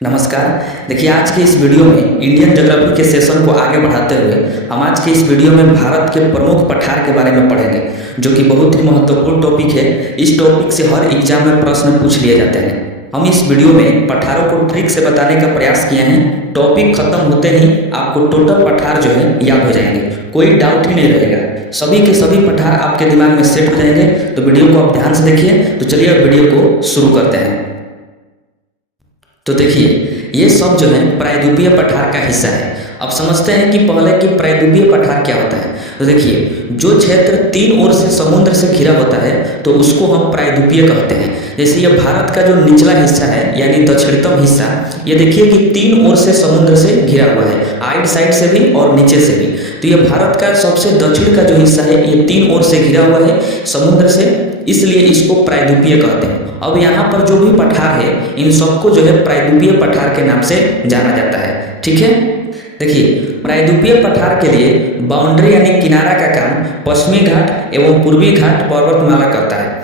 नमस्कार। देखिए, आज के इस वीडियो में इंडियन ज्योग्राफी के सेशन को आगे बढ़ाते हुए हम आज के इस वीडियो में भारत के प्रमुख पठार के बारे में पढ़ेंगे, जो कि बहुत ही महत्वपूर्ण टॉपिक है। इस टॉपिक से हर एग्जाम में प्रश्न पूछ लिए जाते हैं। हम इस वीडियो में पठारों को ट्रिक से बताने का प्रयास किए हैं। टॉपिक खत्म होते ही आपको टोटल पठार जो है याद हो जाएंगे, कोई डाउट ही नहीं रहेगा। सभी के सभी पठार आपके दिमाग में सेट हो जाएंगे। तो वीडियो को आप ध्यान से देखिए। तो चलिए अब वीडियो को शुरू करते हैं। तो देखिए, ये सब जो है प्रायद्वीपीय पठार का हिस्सा है। अब समझते हैं कि पहले कि प्रायद्वीपीय पठार क्या होता है। तो देखिए, जो क्षेत्र तीन ओर से समुद्र से घिरा होता है तो उसको हम प्रायद्वीपीय कहते हैं। जैसे ये भारत का जो निचला हिस्सा है यानी दक्षिणतम हिस्सा, ये देखिए कि तीन ओर से समुद्र से घिरा हुआ है, आइड साइड से भी और नीचे से भी। तो ये भारत का सबसे दक्षिण का जो हिस्सा है ये तीन ओर से घिरा हुआ है समुद्र से, इसलिए इसको प्रायद्वीपीय कहते हैं। अब यहाँ पर जो भी पठार है इन सबको जो है प्रायद्वीपीय पठार के नाम से जाना जाता है। ठीक है, देखिए, प्रायद्वीपीय पठार के लिए बाउंड्री यानी किनारा का काम पश्चिमी घाट एवं पूर्वी घाट पर्वतमाला करता है।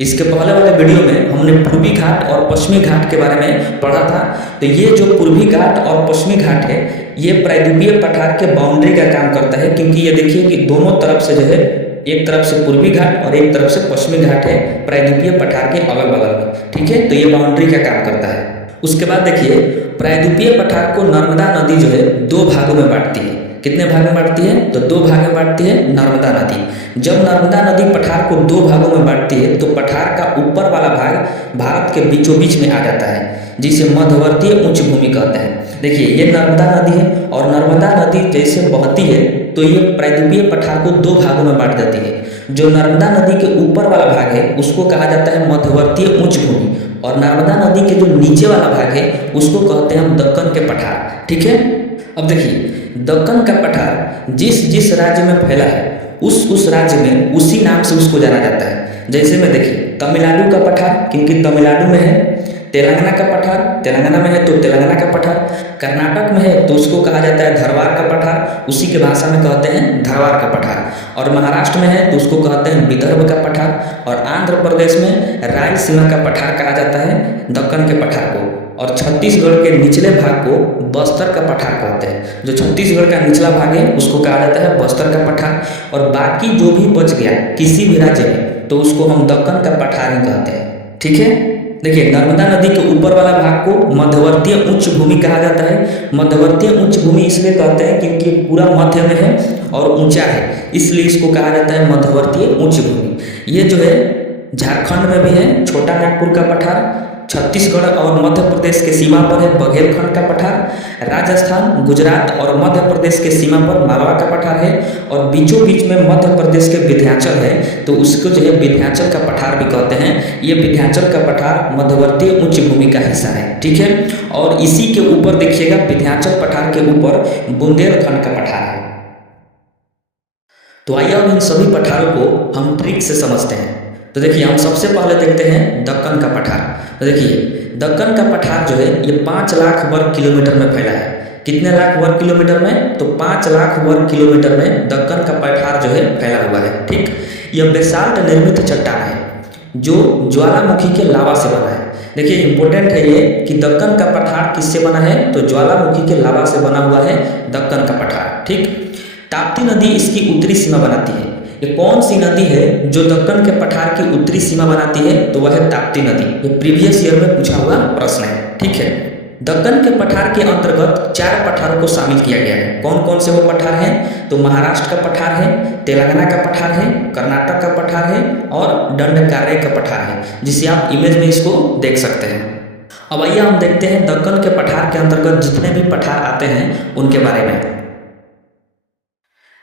इसके पहले वाले वीडियो में हमने पूर्वी घाट और पश्चिमी घाट के बारे में पढ़ा था। तो ये जो पूर्वी घाट और पश्चिमी घाट है ये प्रायद्वीपीय पठार के बाउंड्री का काम करता है, क्योंकि ये देखिए कि दोनों तरफ से जो है, एक तरफ से पूर्वी घाट और एक तरफ से पश्चिमी घाट है प्रायद्वीपीय पठार के अगल बगल में। ठीक है, तो ये बाउंड्री का काम करता है। उसके बाद देखिए, प्रायद्वीपीय पठार को नर्मदा नदी जो है दो भागों में बांटती है। कितने भाग में बांटती है? तो दो भाग में बांटती है नर्मदा नदी। जब नर्मदा नदी पठार को दो भागों में बांटती है तो पठार का ऊपर वाला भाग भारत के बीचों बीच में आ जाता है, जिसे मध्यवर्तीय उच्च भूमि कहते हैं। देखिए, ये नर्मदा नदी है और नर्मदा नदी जैसे बहती है तो ये प्रायद्वीपीय पठार को दो भागों में बांट देती है। जो नर्मदा नदी के ऊपर वाला भाग है उसको कहा जाता है मध्यवर्तीय उच्च भूमि, और नर्मदा नदी के जो नीचे वाला भाग है उसको कहते हैं हम दक्कन के पठार। ठीक है, अब देखिए, दक्कन का पठार जिस जिस राज्य में फैला है उस राज्य में उसी नाम से उसको जाना जाता है। जैसे में देखिए, तमिलनाडु का पठार क्योंकि तमिलनाडु में है, तेलंगाना का पठार तेलंगाना में है तो तेलंगाना का पठार, कर्नाटक में है तो उसको कहा जाता है धरवार का पठार, उसी के भाषा में कहते हैं धरवार का पठार, और महाराष्ट्र में है तो उसको कहते हैं विदर्भ का पठार, और आंध्र प्रदेश में रायलसीमा का पठार कहा जाता है दक्कन के पठार को, और छत्तीसगढ़ के निचले भाग को बस्तर का पठार कहते हैं। जो छत्तीसगढ़ का निचला भाग है उसको कहा जाता है बस्तर का पठार, और बाकी जो भी बच गया किसी भी राज्य में तो उसको हम दक्कन का पठार ही कहते हैं। ठीक है, देखिए, नर्मदा नदी के ऊपर वाला भाग को मध्यवर्तीय उच्च भूमि कहा जाता है। मध्यवर्तीय उच्च भूमि इसलिए कहते हैं क्योंकि पूरा मध्य में है और ऊंचा है, इसलिए इसको कहा जाता है मध्यवर्तीय उच्च भूमि। ये जो है झारखंड में भी है छोटा नागपुर का पठार, छत्तीसगढ़ और मध्य प्रदेश के सीमा पर है बघेलखंड का पठार, राजस्थान, गुजरात और मध्य प्रदेश के सीमा पर मालवा का पठार है, और बीचों बीच में मध्य प्रदेश के विंध्याचल है तो उसको जो है विंध्याचल का पठार भी कहते हैं। ये विंध्याचल का पठार मध्यवर्तीय उच्च भूमि का हिस्सा है। ठीक है, और इसी के ऊपर देखिएगा विंध्याचल पठार के ऊपर बुंदेलखंड का पठार है। तो आइए अब इन सभी पठारों को हम ट्रिक से समझते हैं। तो देखिए, हम सबसे पहले देखते हैं दक्कन का पठार। तो देखिए, दक्कन का पठार जो है ये 5 लाख वर्ग किलोमीटर में फैला है। कितने लाख वर्ग किलोमीटर में? तो 5 लाख वर्ग किलोमीटर में दक्कन का पठार जो है फैला हुआ है। ठीक, यह बेसाल्ट निर्मित चट्टान है जो ज्वालामुखी के लावा से बना है। देखिए, इंपॉर्टेंट है ये कि दक्कन का पठार किससे बना है? तो ज्वालामुखी के लावा से बना हुआ है दक्कन का पठार। ठीक, ताप्ती नदी इसकी उत्तरी सीमा बनाती है। ये कौन सी नदी है जो दक्कन के पठार की उत्तरी सीमा बनाती है? तो वह है ताप्ती नदी। ये प्रीवियस ईयर में पूछा हुआ प्रश्न है। ठीक है, दक्कन के पठार के अंतर्गत 4 पठारों को शामिल किया गया है। कौन कौन से वो पठार हैं? तो महाराष्ट्र का पठार है, तेलंगाना का पठार है, कर्नाटक का पठार है और दंडकारण्य का पठार है, जिसे आप इमेज में इसको देख सकते हैं। अब आइए हम देखते हैं दक्कन के पठार के अंतर्गत जितने भी पठार आते हैं उनके बारे में।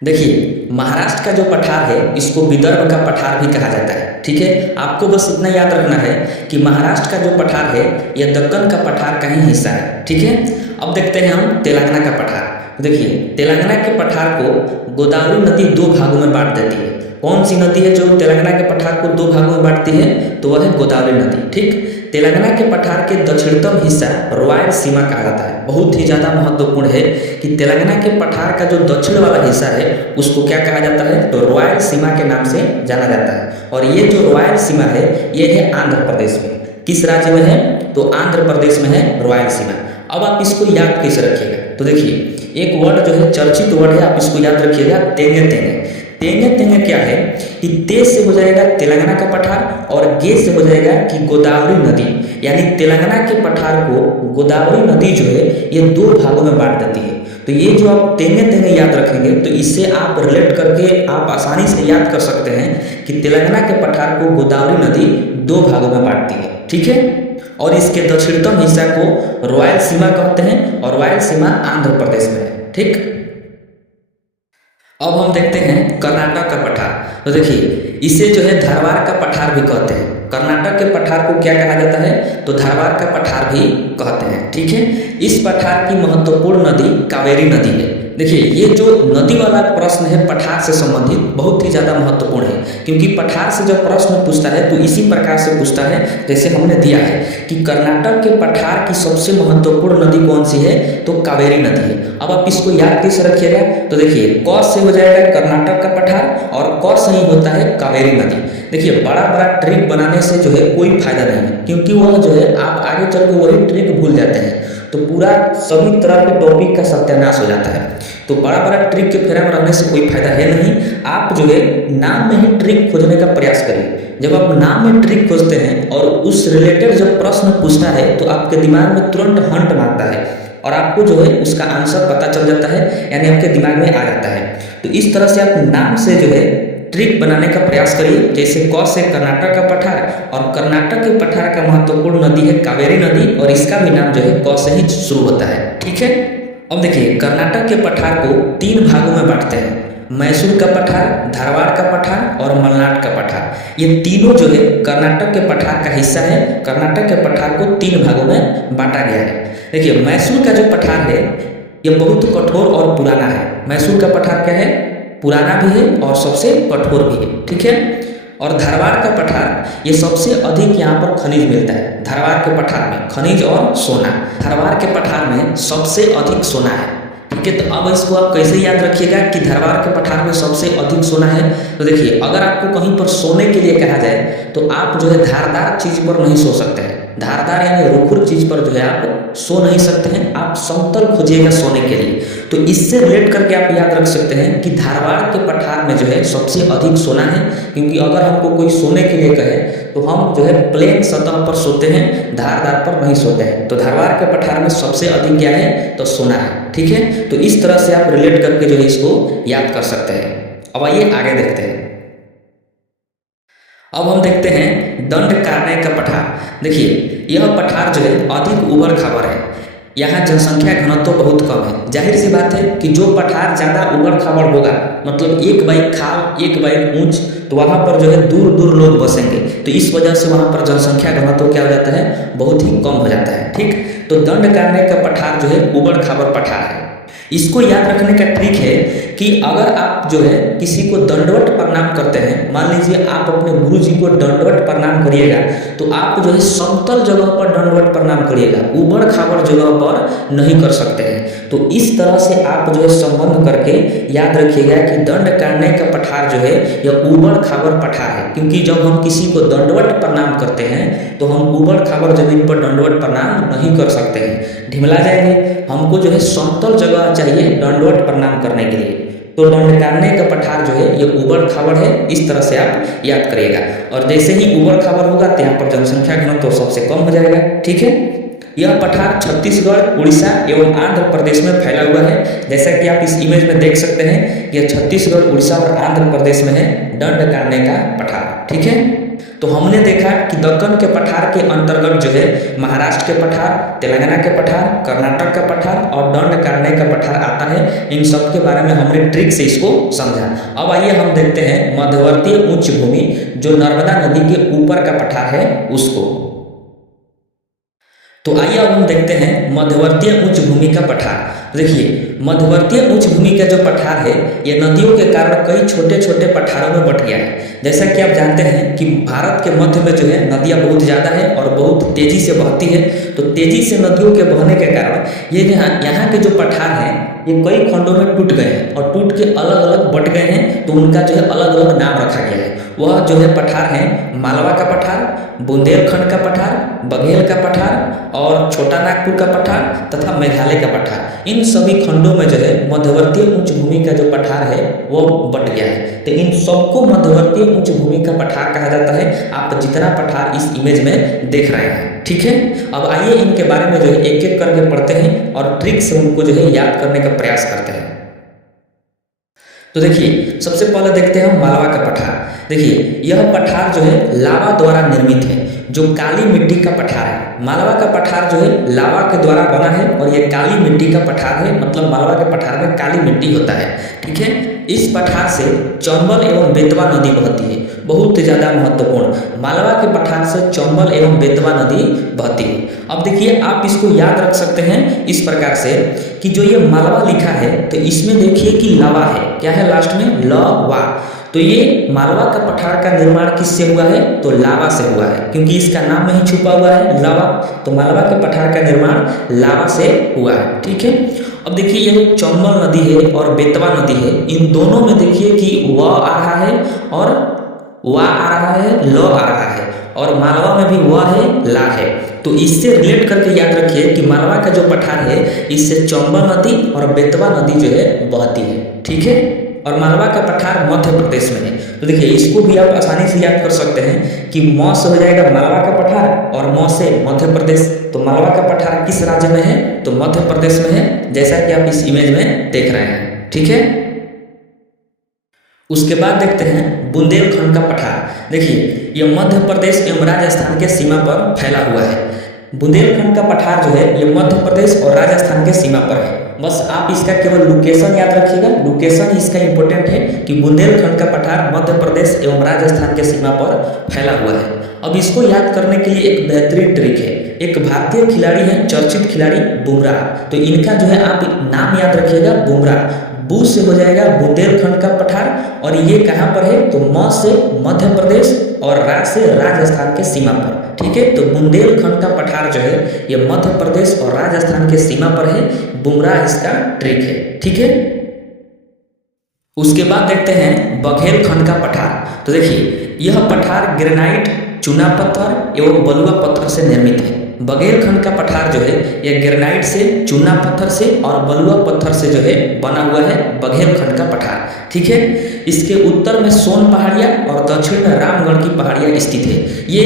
देखिए, महाराष्ट्र का जो पठार है इसको विदर्भ का पठार भी कहा जाता है। ठीक है, आपको बस इतना याद रखना है कि महाराष्ट्र का जो पठार है यह दक्कन का पठार का ही हिस्सा है। ठीक है, अब देखते हैं हम तेलंगाना का पठार। देखिए, तेलंगाना के पठार को गोदावरी नदी दो भागों में बांट देती है। कौन सी नदी है जो तेलंगाना के पठार को दो भागों में बांटती है? तो वह है गोदावरी नदी। ठीक, तेलंगाना के पठार के दक्षिणतम हिस्सा रॉयल सीमा कहा जाता है। बहुत ही ज़्यादा महत्वपूर्ण है कि तेलंगाना के पठार का जो दक्षिण वाला हिस्सा है उसको क्या कहा जाता है? तो रॉयल सीमा के नाम से जाना जाता है, और ये जो रॉयल सीमा है ये है आंध्र प्रदेश में। किस राज्य में है? तो आंध्र प्रदेश में है रायलसीमा। अब आप इसको याद कैसे रखिएगा? तो देखिए एक वर्ड जो है चर्चित वर्ड है, आप इसको याद रखिएगा, तेंगे तेंगे। तेंगे तेंगे क्या है कि ते से हो जाएगा तेलंगाना का पठार और गे से हो जाएगा कि गोदावरी नदी, यानी तेलंगाना के पठार को गोदावरी नदी जो है ये दो भागों में बांट देती है। तो ये जो आप तेंगे तेंगे याद रखेंगे तो इससे आप रिलेट करके आप आसानी से याद कर सकते हैं कि तेलंगाना के पठार को गोदावरी नदी दो भागों में बांटती है, ठीक है। और इसके दक्षिणतम हिस्सा को रायलसीमा कहते हैं और रायलसीमा आंध्र प्रदेश में है, ठीक। अब हम देखते हैं कर्नाटक का पठार। तो देखिए इसे जो है धारवाड़ का पठार भी कहते हैं। कर्नाटक के पठार को क्या कहा जाता है? तो धारवाड़ का पठार भी कहते हैं, ठीक है। इस पठार की महत्वपूर्ण नदी कावेरी नदी है। देखिए ये जो नदी वाला प्रश्न है पठार से संबंधित बहुत ही ज़्यादा महत्वपूर्ण है, क्योंकि पठार से जब प्रश्न पूछता है तो इसी प्रकार से पूछता है जैसे हमने दिया है कि कर्नाटक के पठार की सबसे महत्वपूर्ण नदी कौन सी है? तो कावेरी नदी है। अब आप इसको याद कैसे रखिएगा? तो देखिए क से हो जाएगा कर्नाटक का पठार और क से ही होता है कावेरी नदी। देखिए बड़ा बड़ा ट्रिक बनाने से जो है कोई फायदा नहीं है, क्योंकि वह जो है आप आगे चल के वही ट्रिक भूल जाते हैं तो पूरा सभी तरह के टॉपिक का सत्यानाश हो जाता है। तो बड़ा बड़ा ट्रिक के फेरा में रहने से कोई फायदा है नहीं। आप जो है नाम में ही ट्रिक खोजने का प्रयास करिए। जब आप नाम में ट्रिक खोजते हैं और उस रिलेटेड जब प्रश्न पूछता है तो आपके दिमाग में तुरंत हंट मारता है और आपको जो है उसका आंसर पता चल जाता है, यानी आपके दिमाग में आ जाता है। तो इस तरह से आप नाम से जो है ट्रिक बनाने का प्रयास करिए। जैसे क से कर्नाटक का पठार और कर्नाटक के पठार का महत्वपूर्ण नदी है कावेरी नदी और इसका भी नाम जो है क से ही शुरू होता है, ठीक है। अब देखिए कर्नाटक के पठार को तीन भागों में बांटते हैं, मैसूर का पठार, धारवाड़ का पठार और मलनाड का पठार। ये तीनों जो है कर्नाटक के पठार का हिस्सा है। कर्नाटक के पठार को तीन भागों में बांटा गया है। देखिए मैसूर का जो पठार है ये बहुत कठोर और पुराना है। मैसूर का पठार क्या है? पुराना भी है और सबसे कठोर भी है, ठीक है। और धारवाड़ का पठार ये सबसे अधिक यहाँ पर खनिज मिलता है। धारवाड़ के पठार में खनिज और सोना, धारवाड़ के पठार में सबसे अधिक सोना है, ठीक है। तो अब इसको आप कैसे याद रखिएगा कि धारवाड़ के पठार में सबसे अधिक सोना है? तो देखिए अगर आपको कहीं पर सोने के लिए कहा जाए तो आप जो है धारदार चीज पर नहीं सो सकते हैं। धारदार यानी रुखुर चीज पर जो है आप सो नहीं सकते हैं, आप समतल खोजिएगा सोने के लिए। तो इससे रिलेट करके आप याद रख सकते हैं कि धारवाड़ के पठार में जो है सबसे अधिक सोना है, क्योंकि अगर हमको कोई सोने के लिए कहे तो हम जो है प्लेन सतह पर सोते हैं, धारदार पर नहीं सोते हैं। तो धारवाड़ के पठार में सबसे अधिक क्या है? तो सोना है, ठीक है। तो इस तरह से आप रिलेट करके जो है इसको याद कर सकते हैं। अब आइए आगे देखते हैं। अब हम देखते हैं दंडकारण्य का पठार। देखिए यह पठार जो है अधिक उबड़ खाबड़ है। यहाँ जनसंख्या घनत्व बहुत कम है। जाहिर सी बात है कि जो पठार ज़्यादा उबड़ खाबड़ होगा, मतलब एक बाई खाल एक बाई ऊंच, तो वहाँ पर जो है दूर दूर लोग बसेंगे। तो इस वजह से वहाँ पर जनसंख्या घनत्व क्या हो जाता है? बहुत ही कम हो जाता है, ठीक। तो दंडकारण्य का पठार जो है उबड़ खाबड़ पठार है। इसको याद रखने का ट्रिक है कि अगर आप जो है किसी को दंडवत प्रणाम करते हैं, मान लीजिए आप अपने गुरु जी को दंडवत प्रणाम करिएगा तो आप जो है समतल जगह पर दंडवत प्रणाम करिएगा, उबड़ खाबड़ जगह पर नहीं कर सकते हैं। तो इस तरह से आप जो है संबंध करके याद रखिएगा कि दंडकारण्य का पठार जो है यह उबड़ खाबड़ पठार है, क्योंकि जब हम किसी को दंडवत प्रणाम करते हैं तो हम उबड़ खाबड़ जमीन पर दंडवत प्रणाम नहीं कर सकते हैं, ढिमला जाएंगे। हमको जो है समतल जगह चाहिए दंडवत प्रणाम करने के लिए। तो दंडकारण्य का पठार जो है ये उबड़ खाबड़ है, इस तरह से आप याद करिएगा। और जैसे ही उबड़ खाबड़ होगा तो यहाँ पर जनसंख्या घनत्व सबसे कम हो जाएगा, ठीक है। यह पठार छत्तीसगढ़, उड़ीसा एवं आंध्र प्रदेश में फैला हुआ है। जैसा कि आप इस इमेज में देख सकते हैं, यह छत्तीसगढ़, उड़ीसा और आंध्र प्रदेश में है दंडकारण्य का पठार, ठीक है। तो हमने देखा कि दक्कन के पठार के अंतर्गत जो है महाराष्ट्र के पठार, तेलंगाना के पठार, कर्नाटक का पठार और दंडकारण्य का पठार आता है। इन सब के बारे में हमने ट्रिक से इसको समझा। अब आइए हम देखते हैं मध्यवर्तीय उच्च भूमि जो नर्मदा नदी के ऊपर का पठार है उसको। तो आइए अब हम देखते हैं मध्यवर्तीय उच्च भूमि का पठार। देखिए मध्यवर्तीय उच्च भूमि का जो पठार है ये नदियों के कारण कई छोटे छोटे पठारों में बट गया है। जैसा कि आप जानते हैं कि भारत के मध्य में जो है नदियाँ बहुत ज़्यादा है और बहुत तेज़ी से बहती है। तो तेज़ी से नदियों के बहने के कारण ये यहाँ के जो पठार हैं ये कई खंडों में टूट गए हैं और टूट के अलग अलग बट गए हैं, तो उनका जो है अलग अलग नाम रखा गया है। वह जो है पठार हैं मालवा का पठार, बुंदेलखंड का पठार, बघेल का पठार और छोटा नागपुर का पठार तथा मेघालय का पठार। इन सभी खंडों में जो है मध्यवर्तीय उच्च भूमि का जो पठार है वो बट गया है। तो इन सबको मध्यवर्तीय उच्च भूमि का पठार कहा जाता है। आप जितना पठार इस इमेज में देख रहे हैं, ठीक है। अब आइए इनके बारे में जो है एक एक करके पढ़ते हैं और ट्रिक से उनको जो है याद करने का प्रयास करते हैं। तो देखिए सबसे पहले देखते हैं मालवा का पठार। देखिए यह पठार जो है लावा द्वारा निर्मित है, जो काली मिट्टी का पठार है। मालवा का पठार जो है लावा के द्वारा बना है और यह काली मिट्टी का पठार है, मतलब मालवा के पठार में काली मिट्टी होता है, ठीक है। इस पठार से चंबल एवं बेतवा नदी बहती है, बहुत ज़्यादा महत्वपूर्ण। मालवा के पठार से चंबल एवं बेतवा नदी बहती है। अब देखिए आप इसको याद रख सकते हैं इस प्रकार से कि जो ये मालवा लिखा है तो इसमें देखिए कि लवा है, क्या है लास्ट में लवा। तो ये मालवा का पठार का निर्माण किससे हुआ है, तो लावा से हुआ है, क्योंकि इसका नाम में ही छुपा हुआ है लावा। तो मालवा के पठार का निर्माण लावा से हुआ है, ठीक है। अब देखिए ये चंबल नदी है और बेतवा नदी है, इन दोनों में देखिए कि व आ रहा है और वा आ रहा है, ल आ रहा है, और मालवा में भी व है, ला है। तो इससे रिलेट करके याद रखिए कि मालवा का जो पठार है इससे चंबल नदी और बेतवा नदी जो है बहती है, ठीक है। और मालवा का पठार मध्य प्रदेश में है। तो देखिए इसको भी आप आसानी से याद कर सकते हैं कि म से हो जाएगा मालवा का पठार और म से मध्य प्रदेश। तो मालवा का पठार किस राज्य में है, तो मध्य प्रदेश में है, जैसा कि आप इस इमेज में देख रहे हैं, ठीक है। उसके बाद देखते हैं बुंदेलखंड का पठार। देखिए यह मध्य प्रदेश एवं राजस्थान के सीमा पर फैला हुआ है। बुंदेलखंड का पठार जो है ये मध्य प्रदेश और राजस्थान के सीमा पर है। बस आप इसका केवल लोकेशन याद रखिएगा, लोकेशन इसका इंपॉर्टेंट है कि बुंदेलखंड का पठार मध्य प्रदेश एवं राजस्थान के सीमा पर फैला हुआ है। अब इसको याद करने के लिए एक बेहतरीन ट्रिक है। एक भारतीय खिलाड़ी है, चर्चित खिलाड़ी बुमराह, तो इनका जो है आप नाम याद रखिएगा बुमराह। बू से हो जाएगा बुंदेलखंड का पठार और ये कहाँ पर है, तो म से मध्य प्रदेश और रा से राजस्थान के सीमा पर, ठीक है। तो बुंदेलखंड का पठार जो है ये मध्य प्रदेश और राजस्थान के सीमा पर है। बुमराह इसका ट्रिक है, ठीक है। उसके बाद देखते हैं बघेलखंड का पठार। तो देखिए यह पठार ग्रेनाइट, चूना पत्थर एवं बलुआ पत्थर से निर्मित है। बघेलखंड का पठार जो है यह ग्रेनाइट से, चूना पत्थर से और बलुआ पत्थर से जो है बना हुआ है बघेलखंड का पठार, ठीक है। इसके उत्तर में सोन पहाड़ियाँ और दक्षिण में रामगढ़ की पहाड़ियाँ स्थित है। ये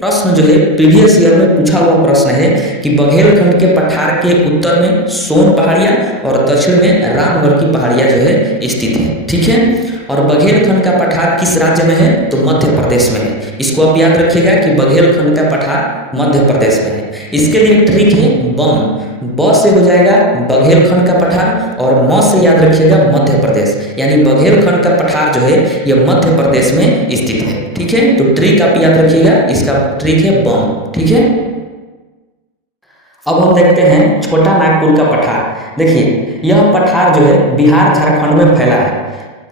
प्रश्न जो है प्रीवियस ईयर में पूछा हुआ प्रश्न है कि बघेलखंड के पठार के उत्तर में सोन पहाड़ियाँ और दक्षिण में रामगढ़ की पहाड़ियाँ जो है स्थित है, ठीक है। और बघेलखंड का पठार किस राज्य में है, तो मध्य प्रदेश में है। इसको आप याद रखिएगा कि बघेलखंड का पठार मध्य प्रदेश में है। इसके लिए ट्रिक है बम, ब से हो जाएगा बघेलखंड का पठार और म से याद रखिएगा मध्य प्रदेश, यानी बघेलखंड का पठार जो है यह मध्य प्रदेश में स्थित है, ठीक है। तो ट्रिक आप याद रखिएगा, इसका ट्रिक है बम, ठीक है। अब हम देखते हैं छोटा नागपुर का पठार। देखिए यह पठार जो है बिहार झारखंड में फैला है।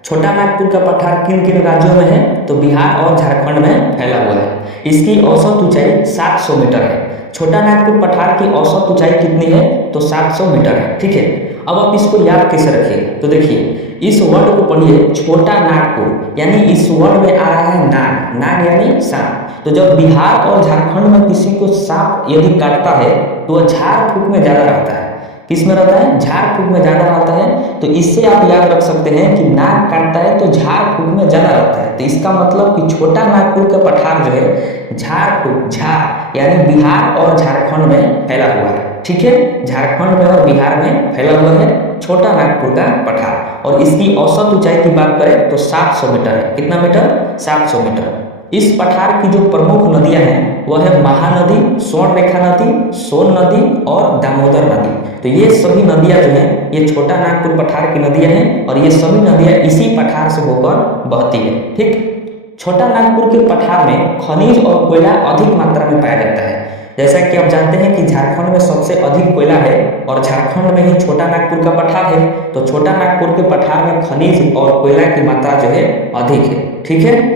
छोटा नागपुर का पठार किन किन राज्यों में है, तो बिहार और झारखंड में फैला हुआ है। इसकी औसत ऊंचाई 700 मीटर है। छोटा नागपुर पठार की औसत ऊंचाई कितनी है, तो 700 मीटर है, ठीक है। अब आप इसको याद कैसे रखिए, तो देखिए इस वर्ड को पढ़िए छोटा नागपुर, यानी इस वर्ड में आ रहा है नाग, नाग यानी सांप। तो जब बिहार और झारखंड में किसी को सांप यदि काटता है तो वह झाड़ फूक में ज़्यादा रहता है। किस में रहता है, झाड़ फूक में ज़्यादा रहता है। तो इससे आप याद रख सकते हैं कि नाग काटता है तो झाड़ फूक में ज़्यादा रहता है। तो इसका मतलब कि छोटा नागपुर का पठार जो है झाड़ फूक, झाड़ यानी बिहार और झारखंड में फैला हुआ है, ठीक है। झारखंड में और बिहार में फैला हुआ है छोटा नागपुर का पठार। और इसकी औसत ऊंचाई की बात करें तो 700 मीटर है। कितना मीटर, 700 मीटर। इस पठार की जो प्रमुख नदियां हैं वह है महानदी, स्वर्णरेखा नदी, सोन नदी और दामोदर नदी। तो ये सभी नदियां जो हैं ये छोटा नागपुर पठार की नदियां हैं और ये सभी नदियां इसी पठार से होकर बहती है, ठीक। छोटा नागपुर के पठार में खनिज और कोयला अधिक मात्रा में पाया जाता है। जैसा कि आप जानते हैं कि झारखंड में सबसे अधिक कोयला है और झारखंड में ही छोटा नागपुर का पठार है। तो छोटा नागपुर के पठार में खनिज और कोयला की मात्रा जो है अधिक है, ठीक है।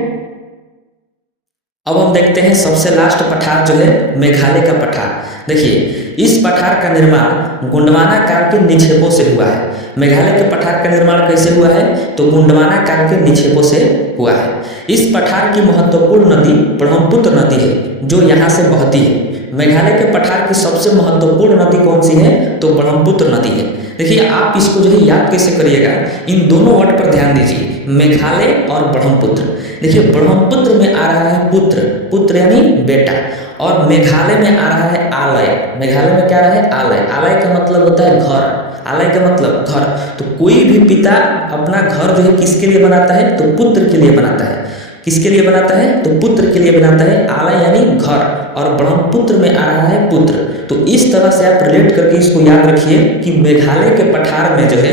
अब हम देखते हैं सबसे लास्ट पठार जो है मेघालय का पठार। देखिए, इस पठार का निर्माण गोंडवाना काल के निक्षेपों से हुआ है। मेघालय के पठार का निर्माण कैसे हुआ है? तो गोंडवाना काल के निक्षेपों से हुआ है। इस पठार की महत्वपूर्ण नदी ब्रह्मपुत्र नदी है जो यहाँ से बहती है। मेघालय के पठार की सबसे महत्वपूर्ण नदी कौन सी है? तो ब्रह्मपुत्र नदी है। देखिए, आप इसको जो है याद कैसे करिएगा, इन दोनों वर्ड पर ध्यान दीजिए, मेघालय और ब्रह्मपुत्र। देखिए, ब्रह्मपुत्र में आ रहा है पुत्र, पुत्र यानी बेटा, और मेघालय में आ रहा है आलय। मेघालय में क्या आ रहा है? आलय। आलय का मतलब होता है घर। आलय का मतलब घर। तो कोई भी पिता अपना घर जो है किसके लिए बनाता है? तो पुत्र के लिए बनाता है। किसके लिए बनाता है? तो पुत्र के लिए बनाता है। आलय यानी घर, और ब्रह्मपुत्र में आ रहा है पुत्र। तो इस तरह से आप रिलेट करके इसको याद रखिए कि मेघालय के पठार में जो है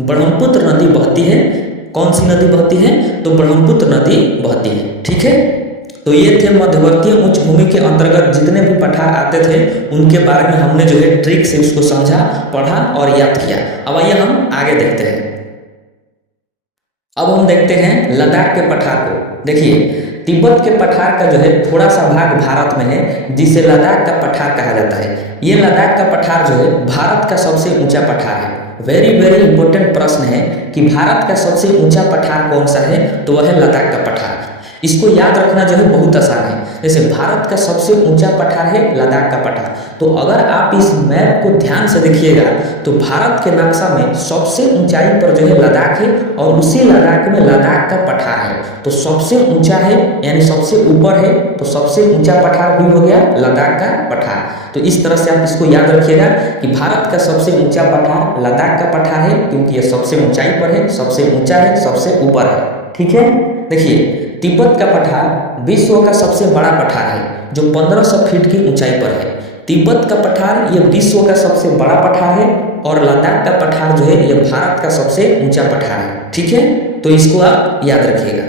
ब्रह्मपुत्र नदी बहती है। कौन सी नदी बहती है? तो ब्रह्मपुत्र नदी बहती है। ठीक है, तो ये थे मध्यवर्तीय उच्च भूमि के अंतर्गत जितने भी पठार आते थे उनके बारे में हमने जो है ट्रिक से उसको समझा, पढ़ा और याद किया। अब आइए हम आगे देखते हैं। अब हम देखते हैं लद्दाख के पठार को। देखिए, तिब्बत के पठार का जो है थोड़ा सा भाग भारत में है जिसे लद्दाख का पठार कहा जाता है। ये लद्दाख का पठार जो है भारत का सबसे ऊंचा पठार है। वेरी वेरी इंपॉर्टेंट प्रश्न है कि भारत का सबसे ऊंचा पठार कौन सा है? तो वह है लद्दाख का पठार। इसको याद रखना जो है बहुत आसान है। जैसे भारत का सबसे ऊंचा पठार है लद्दाख का पठार। तो अगर आप इस मैप को ध्यान से देखिएगा तो भारत के नक्शा में सबसे ऊंचाई पर जो है लद्दाख है, और उसी लद्दाख में लद्दाख का पठार है। तो सबसे ऊंचा है यानी सबसे ऊपर है, तो सबसे ऊंचा पठार भी हो गया लद्दाख का पठार। तो इस तरह से आप इसको याद रखिएगा कि भारत का सबसे ऊंचा पठार लद्दाख का पठार है, क्योंकि यह सबसे ऊंचाई पर है, सबसे ऊंचा है, सबसे ऊपर है। ठीक है, देखिए, तिब्बत का पठार विश्व का सबसे बड़ा पठार है जो 1500 फीट की ऊंचाई पर है। तिब्बत का पठार यह विश्व का सबसे बड़ा पठार है, और लद्दाख का पठार जो है यह भारत का सबसे ऊंचा पठार है। ठीक है, तो इसको आप याद रखिएगा।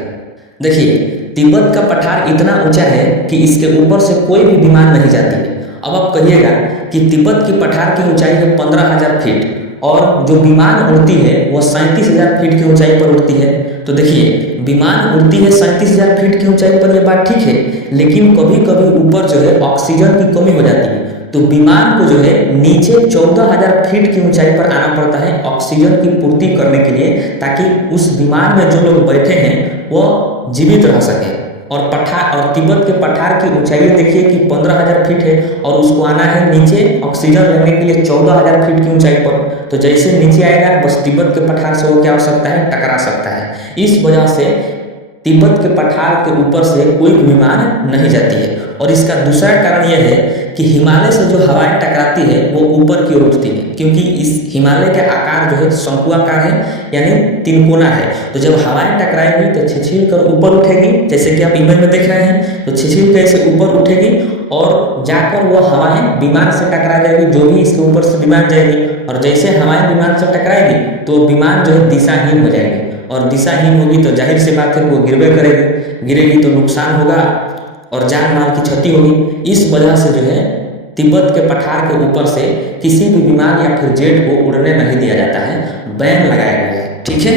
देखिए, तिब्बत का पठार इतना ऊंचा है कि इसके ऊपर से कोई भी विमान नहीं जाती है। अब आप कहिएगा कि तिब्बत की पठार की ऊंचाई है 15,000 फीट, और जो विमान उड़ती है वह 37,000 फीट की ऊंचाई पर उड़ती है। तो देखिए, विमान उड़ती है 37,000 फीट की ऊंचाई पर, यह बात ठीक है, लेकिन कभी कभी ऊपर जो है ऑक्सीजन की कमी हो जाती है। तो विमान को जो है नीचे 14,000 फीट की ऊंचाई पर आना पड़ता है ऑक्सीजन की पूर्ति करने के लिए, ताकि उस विमान में जो लोग बैठे हैं वह जीवित रह सके। और तिब्बत के पठार की ऊंचाई देखिए कि 15,000 फीट है, और उसको आना है नीचे ऑक्सीजन लेने के लिए 14,000 फीट की ऊंचाई पर। तो जैसे नीचे आएगा बस तिब्बत के पठार से वो क्या हो सकता है? टकरा सकता है। इस वजह से तिब्बत के पठार के ऊपर से कोई विमान नहीं जाती है। और इसका दूसरा कारण यह है कि हिमालय से जो हवाएं टकराती है वो ऊपर की ओर उठती है, क्योंकि इस हिमालय का आकार जो है शंकुआकार है यानी तिनकोना है। तो जब हवाएं टकराएंगी तो छिछिल कर ऊपर उठेगी, जैसे कि आप इमेज में देख रहे हैं। तो छिछिल कैसे ऊपर उठेगी और जाकर वो हवाएं विमान से टकरा जाएगी, जो भी इसके ऊपर से विमान जाएगी। और जैसे हवाएं विमान से टकराएगी तो विमान जो है दिशाहीन हो जाएगी, और दिशाहीन होगी तो जाहिर सी बात है वो गिरवे करेगी। गिरेगी तो नुकसान होगा और जान माल की क्षति होगी। इस वजह से जो है तिब्बत के पठार के ऊपर से किसी भी विमान या फिर जेट को उड़ने नहीं दिया जाता है, बैन लगाया गया है। ठीक है।